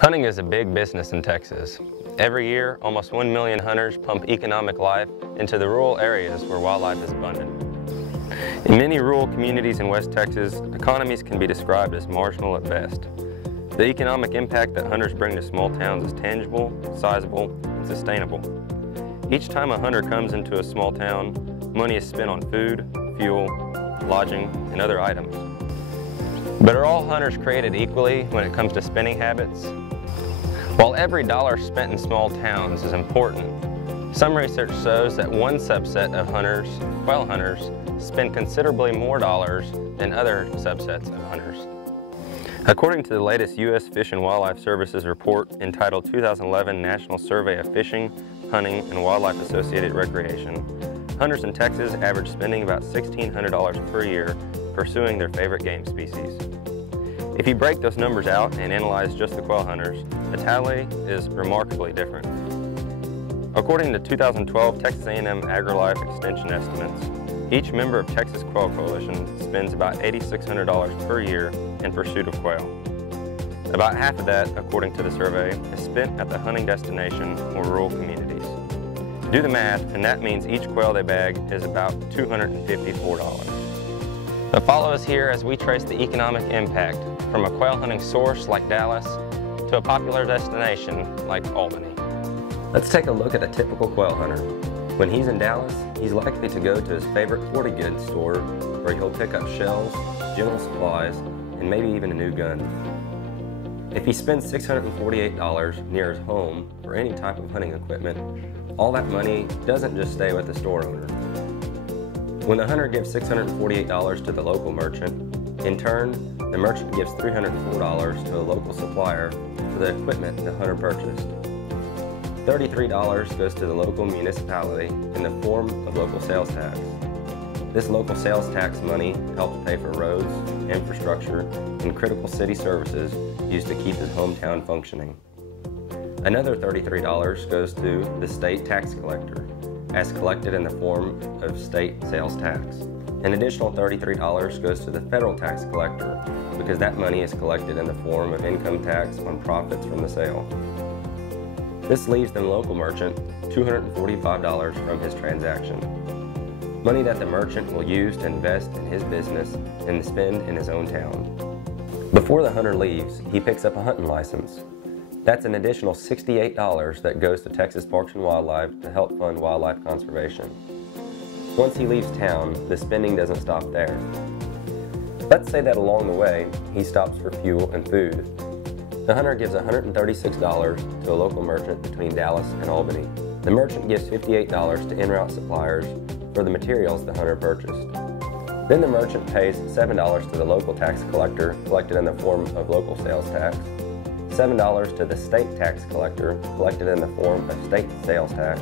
Hunting is a big business in Texas. Every year, almost 1 million hunters pump economic life into the rural areas where wildlife is abundant. In many rural communities in West Texas, economies can be described as marginal at best. The economic impact that hunters bring to small towns is tangible, sizable, and sustainable. Each time a hunter comes into a small town, money is spent on food, fuel, lodging, and other items. But are all hunters created equally when it comes to spending habits? While every dollar spent in small towns is important, some research shows that one subset of hunters, quail hunters, spend considerably more dollars than other subsets of hunters. According to the latest U.S. Fish and Wildlife Services report entitled 2011 National Survey of Fishing, Hunting, and Wildlife Associated Recreation, hunters in Texas average spending about $1,600 per year pursuing their favorite game species. If you break those numbers out and analyze just the quail hunters, the tally is remarkably different. According to 2012 Texas A&M AgriLife Extension estimates, each member of Texas Quail Coalition spends about $8,600 per year in pursuit of quail. About half of that, according to the survey, is spent at the hunting destination or rural communities. Do the math, and that means each quail they bag is about $254. But follow us here as we trace the economic impact from a quail hunting source like Dallas to a popular destination like Albany. Let's take a look at a typical quail hunter. When he's in Dallas, he's likely to go to his favorite sporting goods store where he'll pick up shells, general supplies, and maybe even a new gun. If he spends $648 near his home for any type of hunting equipment, all that money doesn't just stay with the store owner. When the hunter gives $648 to the local merchant, in turn, the merchant gives $304 to a local supplier for the equipment the hunter purchased. $33 goes to the local municipality in the form of local sales tax. This local sales tax money helps pay for roads, infrastructure, and critical city services used to keep his hometown functioning. Another $33 goes to the state tax collector, as collected in the form of state sales tax. An additional $33 goes to the federal tax collector because that money is collected in the form of income tax on profits from the sale. This leaves the local merchant $245 from his transaction, money that the merchant will use to invest in his business and spend in his own town. Before the hunter leaves, he picks up a hunting license. That's an additional $68 that goes to Texas Parks and Wildlife to help fund wildlife conservation. Once he leaves town, the spending doesn't stop there. Let's say that along the way, he stops for fuel and food. The hunter gives $136 to a local merchant between Dallas and Albany. The merchant gives $58 to en route suppliers for the materials the hunter purchased. Then the merchant pays $7 to the local tax collector, collected in the form of local sales tax, $7 to the state tax collector, collected in the form of state sales tax,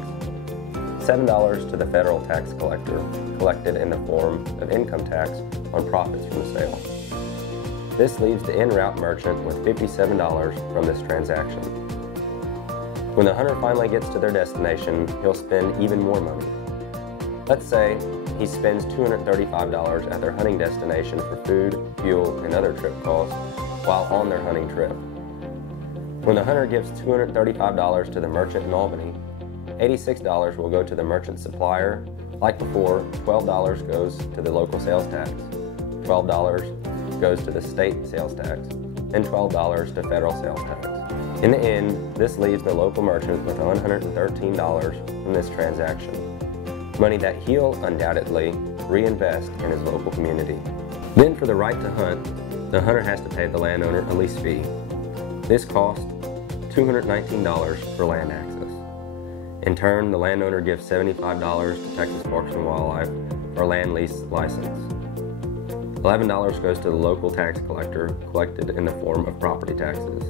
$7 to the federal tax collector, collected in the form of income tax on profits from the sale. This leaves the en route merchant with $57 from this transaction. When the hunter finally gets to their destination, he'll spend even more money. Let's say he spends $235 at their hunting destination for food, fuel, and other trip costs while on their hunting trip. When the hunter gives $235 to the merchant in Albany, $86 will go to the merchant supplier. Like before, $12 goes to the local sales tax, $12 goes to the state sales tax, and $12 to federal sales tax. In the end, this leaves the local merchant with $113 from this transaction, money that he'll undoubtedly reinvest in his local community. Then for the right to hunt, the hunter has to pay the landowner a lease fee. This costs $219 for land access. In turn, the landowner gives $75 to Texas Parks and Wildlife for a land lease license. $11 goes to the local tax collector, collected in the form of property taxes.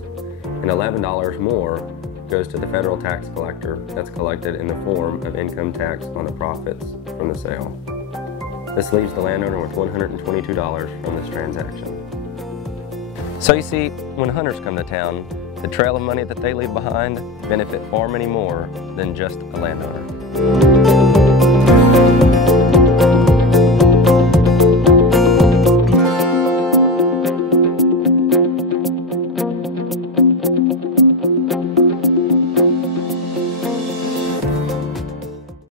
And $11 more goes to the federal tax collector, that's collected in the form of income tax on the profits from the sale. This leaves the landowner with $122 from this transaction. So you see, when hunters come to town, the trail of money that they leave behind benefit far many more than just a landowner.